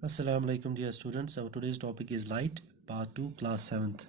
Assalamu alaikum dear students. Our today's topic is light, part 2, class 7th.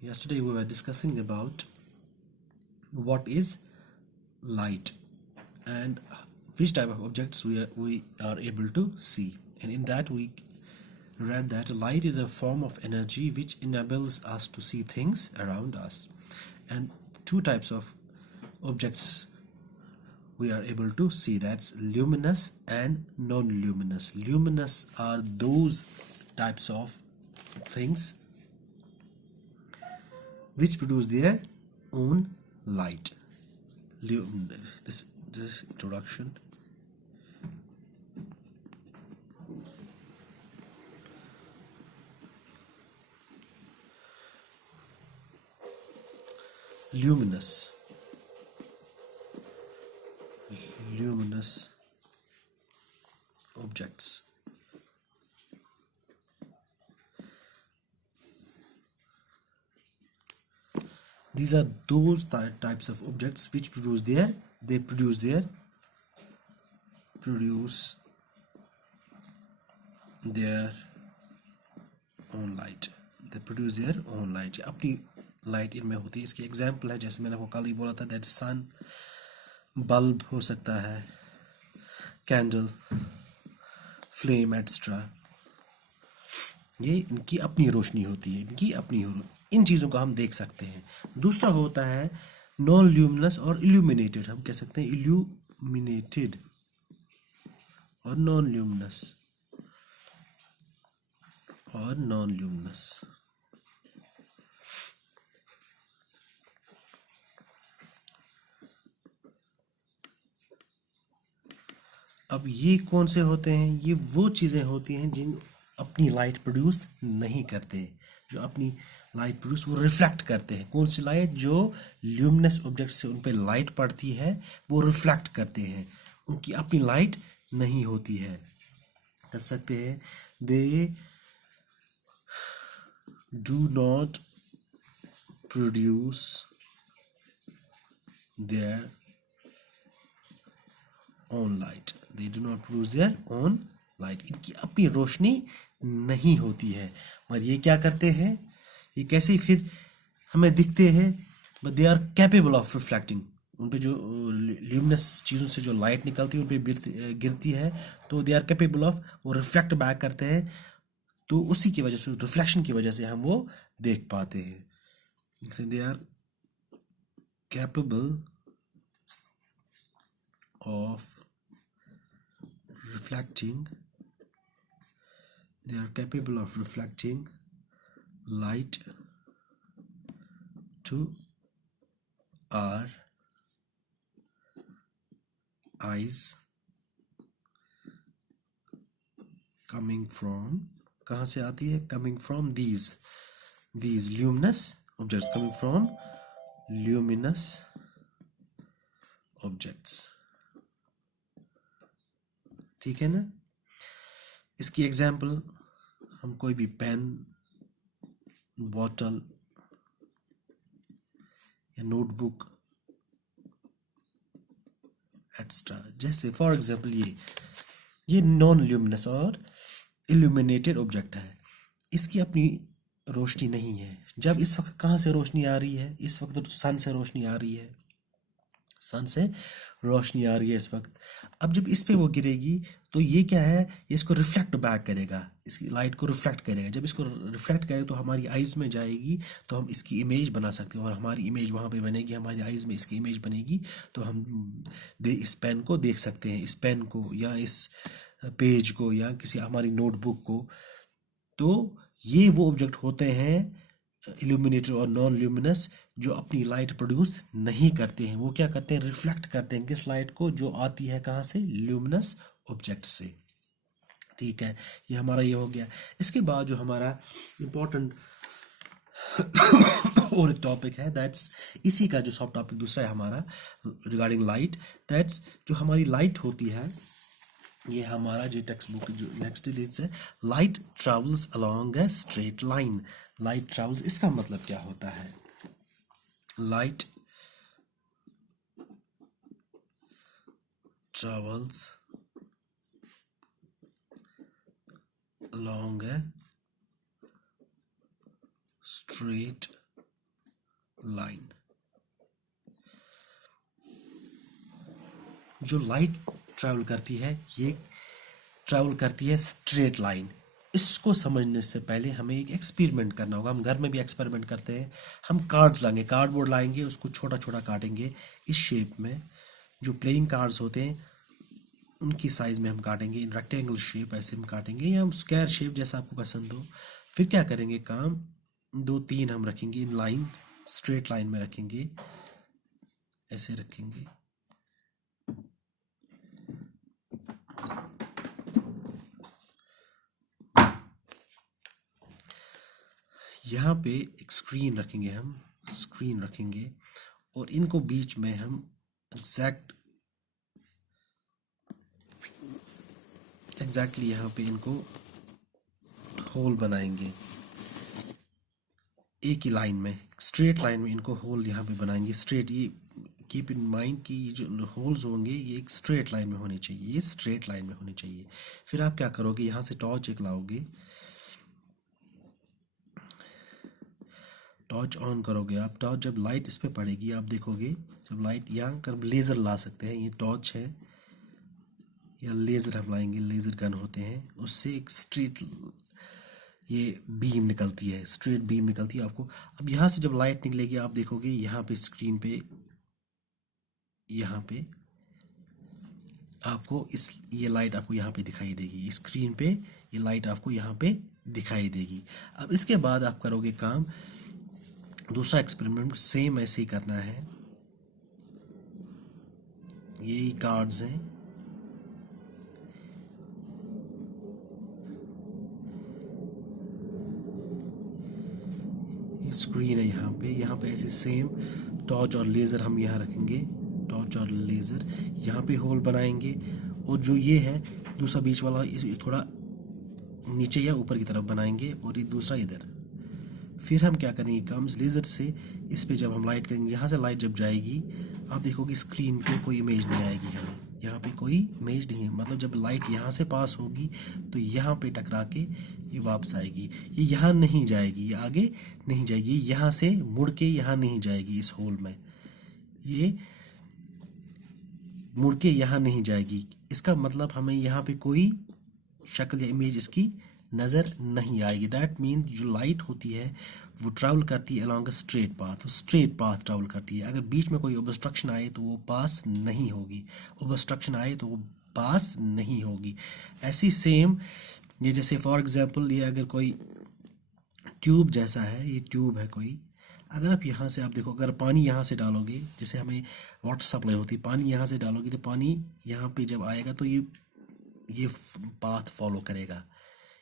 Yesterday we were discussing about what is light and which type of objects we are able to see. And in that we read that light is a form of energy which enables us to see things around us. And two types of objects we are able to see, that's luminous and non-luminous. Luminous are those types of things which produce their own light. This introduction. Luminous objects. These are those types of objects which produce their own light. They produce their own light. अपनी light इनमें होती है. इसकी example है, जैसे मैंने आपको कल ही बोला था, दैट सन, बल्ब हो सकता है, कैंडल, फ्लेम एट्सट्रा. ये इनकी अपनी रोशनी होती है, इन चीज़ों को हम देख सकते हैं. दूसरा होता है नॉन ल्यूमिनस और इल्यूमिनेटेड. हम कह सकते हैं इल्यूमिनेटेड और नॉन ल्यूमिनस अब ये कौन से होते हैं? ये वो चीज़ें होती हैं जिन अपनी लाइट प्रोड्यूस नहीं करते. जो अपनी लाइट प्रोड्यूस, वो रिफ्लेक्ट करते हैं. कौन सी लाइट? जो ल्यूमिनस ऑब्जेक्ट से उन पे लाइट पड़ती है वो रिफ्लेक्ट करते हैं, उनकी अपनी लाइट नहीं होती है. कर सकते हैं they do not produce their own light. They do not produce their own light. इनकी अपनी रोशनी नहीं होती है. मगर ये क्या करते हैं? ये कैसे फिर हमें दिखते हैं? But they are capable of reflecting. उन पे जो ल्यूमिनस चीज़ों से जो लाइट निकलती है उन पे गिरती है, तो दे आर कैपेबल ऑफ, वो रिफ्लेक्ट बैक करते हैं. तो उसी की वजह से, रिफ्लेक्शन की वजह से हम वो देख पाते हैं. They are capable of reflecting they are capable of reflecting light to our eyes coming from, कहाँ से आती है? Coming from these luminous objects, coming from luminous objects. ठीक है ना? इसकी एग्जाम्पल, हम कोई भी पेन, बॉटल या नोटबुक एक्स्ट्रा, जैसे फॉर एग्जाम्पल ये नॉन ल्यूमिनस और इल्यूमिनेटेड ऑब्जेक्ट है. इसकी अपनी रोशनी नहीं है. जब इस वक्त कहाँ से रोशनी आ रही है? इस वक्त तो सन से रोशनी आ रही है, इस वक्त. अब जब इस पे वो गिरेगी तो ये क्या है? ये इसको रिफ्लेक्ट बैक करेगा, इसकी लाइट को रिफ्लेक्ट करेगा. जब इसको रिफ्लेक्ट करेगा तो हमारी आइज़ में जाएगी, तो हम इसकी इमेज बना सकते हैं, और हमारी इमेज वहाँ पे बनेगी, हमारी आइज़ में इसकी इमेज बनेगी. तो हम इस पेन को देख सकते हैं, इस पेन को या इस पेज को या किसी हमारी नोटबुक को. तो ये वो ऑब्जेक्ट होते हैं इल्यूमिनेटेड और नॉन ल्यूमिनस, जो अपनी लाइट प्रोड्यूस नहीं करते हैं. वो क्या करते हैं? रिफ्लेक्ट करते हैं. किस लाइट को? जो आती है कहाँ से? ल्यूमिनस ऑब्जेक्ट से. ठीक है, ये हमारा ये हो गया. इसके बाद जो हमारा इम्पोर्टेंट और एक टॉपिक है, दैट्स इसी का जो सब टॉपिक दूसरा है हमारा रिगार्डिंग लाइट, दैट्स जो हमारी लाइट होती है. ये हमारा जो टेक्स्ट बुक जो नेक्स्ट दिस है, light travels along a straight line. Light travels, इसका मतलब क्या होता है? Light travels along a straight line। जो लाइट ट्रैवल करती है ये ट्रैवल करती है स्ट्रेट लाइन। इसको समझने से पहले हमें एक एक्सपेरिमेंट करना होगा। हम घर में भी एक्सपेरिमेंट करते हैं। हम कार्ड्स लाएंगे, कार्डबोर्ड लाएंगे, उसको छोटा छोटा काटेंगे इस शेप में। जो प्लेइंग कार्ड्स होते हैं उनकी साइज में हम काटेंगे, इन रेक्टेंगल शेप ऐसे हम काटेंगे, या हम स्क्वायर शेप जैसा आपको पसंद हो। फिर क्या करेंगे काम, 2-3 हम रखेंगे इन लाइन, स्ट्रेट लाइन में रखेंगे, ऐसे रखेंगे। यहाँ पे एक स्क्रीन रखेंगे, हम स्क्रीन रखेंगे और इनको बीच में हम एग्जैक्टली यहाँ पे इनको होल बनाएंगे एक ही लाइन में, स्ट्रेट लाइन में इनको होल यहाँ पे बनाएंगे स्ट्रेट। ये कीप इन माइंड कि ये जो होल्स होंगे ये एक स्ट्रेट लाइन में होने चाहिए, ये स्ट्रेट लाइन में होने चाहिए। फिर आप क्या करोगे, यहाँ से टॉर्च एक लाओगे, टॉर्च ऑन करोगे आप। टॉर्च जब लाइट इस पे पड़ेगी आप देखोगे, जब लाइट यहाँ कर लेज़र ला सकते हैं, ये टॉर्च है या लेज़र हम लाएंगे, लेज़र गन होते हैं, उससे एक स्ट्रेट ये बीम निकलती है, स्ट्रेट बीम निकलती है आपको। अब यहाँ से जब लाइट निकलेगी आप देखोगे यहाँ पे स्क्रीन पे, यहाँ पे आपको ये लाइट आपको यहाँ पे दिखाई देगी, स्क्रीन पे ये लाइट आपको यहाँ पे दिखाई देगी। अब इसके बाद आप करोगे काम, दूसरा एक्सपेरिमेंट सेम ऐसे ही करना है। यही कार्ड्स हैं, ये स्क्रीन है, यहाँ पे ऐसे सेम टॉर्च और लेज़र हम यहाँ रखेंगे, टॉर्च और लेज़र यहाँ पे होल बनाएंगे। और जो ये है दूसरा बीच वाला ये थोड़ा नीचे या ऊपर की तरफ बनाएंगे और ये दूसरा इधर। फिर हम क्या करेंगे काम, लेज़र से इस पे जब हम लाइट करेंगे, यहाँ से लाइट जब जाएगी आप देखोगे स्क्रीन पे कोई इमेज नहीं आएगी, हमें यहाँ पे कोई इमेज नहीं है। मतलब जब लाइट यहाँ से पास होगी तो यहाँ पे टकरा के ये वापस आएगी, ये यहाँ नहीं जाएगी, ये आगे नहीं जाएगी, यहाँ से मुड़ के यहाँ नहीं जाएगी, इस होल में ये मुड़ के यहाँ नहीं जाएगी। इसका मतलब हमें यहाँ पे कोई शक्ल या इमेज इसकी नज़र नहीं आएगी। दैट मीन जो लाइट होती है वो ट्रैवल करती है along a straight path, straight path travel करती है। अगर बीच में कोई ऑब्स्ट्रक्शन आए तो वो पास नहीं होगी, ऑब्स्ट्रक्शन आए तो वो पास नहीं होगी। ऐसी सेम ये जैसे फॉर एग्जांपल ये अगर कोई ट्यूब जैसा है, ये ट्यूब है कोई, अगर आप यहाँ से आप देखो, अगर पानी यहाँ से डालोगे, जैसे हमें वाटर सप्लाई होती है, पानी यहाँ से डालोगे तो पानी यहाँ पे जब आएगा तो ये पाथ फॉलो करेगा,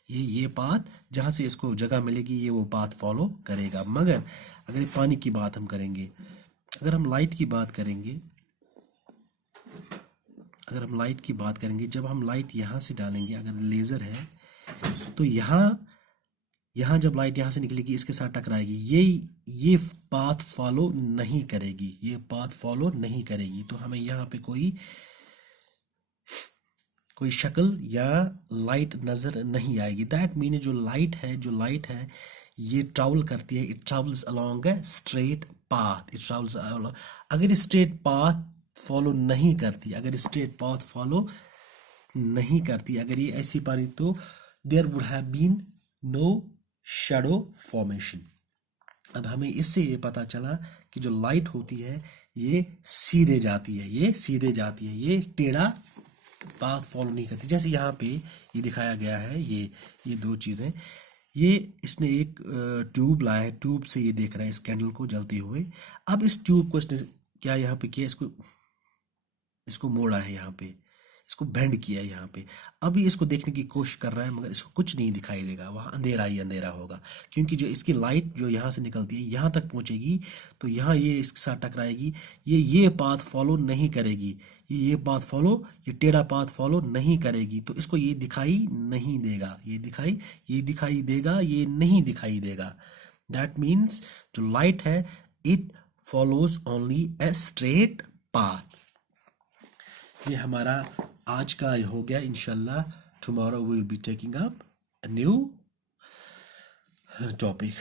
ये पाथ जहाँ से इसको जगह मिलेगी ये वो पाथ फॉलो करेगा। मगर अगर पानी की बात हम करेंगे, अगर हम लाइट की बात करेंगे, जब हम लाइट यहाँ से डालेंगे, अगर लेज़र है तो यहाँ जब लाइट यहाँ से निकलेगी इसके साथ टकराएगी, ये पाथ फॉलो नहीं करेगी, ये पाथ फॉलो नहीं करेगी। तो हमें यहाँ पे कोई शक्ल या लाइट नज़र नहीं आएगी। दैट मीन जो लाइट है ये ट्रैवल करती है, it travels along a straight path, it travels along. अगर स्ट्रेट पाथ फॉलो नहीं करती, अगर ये ऐसी पानी, तो there would have been no shadow formation. अब हमें इससे ये पता चला कि जो लाइट होती है ये सीधे जाती है, ये टेढ़ा पाथ फॉलो नहीं करती। जैसे यहाँ पे ये दिखाया गया है, ये दो चीज़ें, ये इसने एक ट्यूब लाया है, ट्यूब से ये देख रहा है इस कैंडल को जलते हुए। अब इस ट्यूब को इसने क्या यहाँ पे किया, इसको मोड़ा है, यहाँ पे इसको बेंड किया है यहाँ पे। अभी इसको देखने की कोशिश कर रहा है मगर इसको कुछ नहीं दिखाई देगा, वहाँ अंधेरा ही अंधेरा होगा, क्योंकि जो इसकी लाइट जो यहाँ से निकलती है यहाँ तक पहुँचेगी तो यहाँ ये इसके साथ टकराएगी, ये पाथ फॉलो नहीं करेगी, ये पाथ फॉलो, ये टेढ़ा पाथ फॉलो नहीं करेगी, तो इसको ये दिखाई नहीं देगा, ये दिखाई देगा, ये नहीं दिखाई देगा। दैट मीन्स जो लाइट है it follows only a straight path. ये हमारा आज का हो गया। इंशाल्लाह tomorrow we will be taking up a new topic.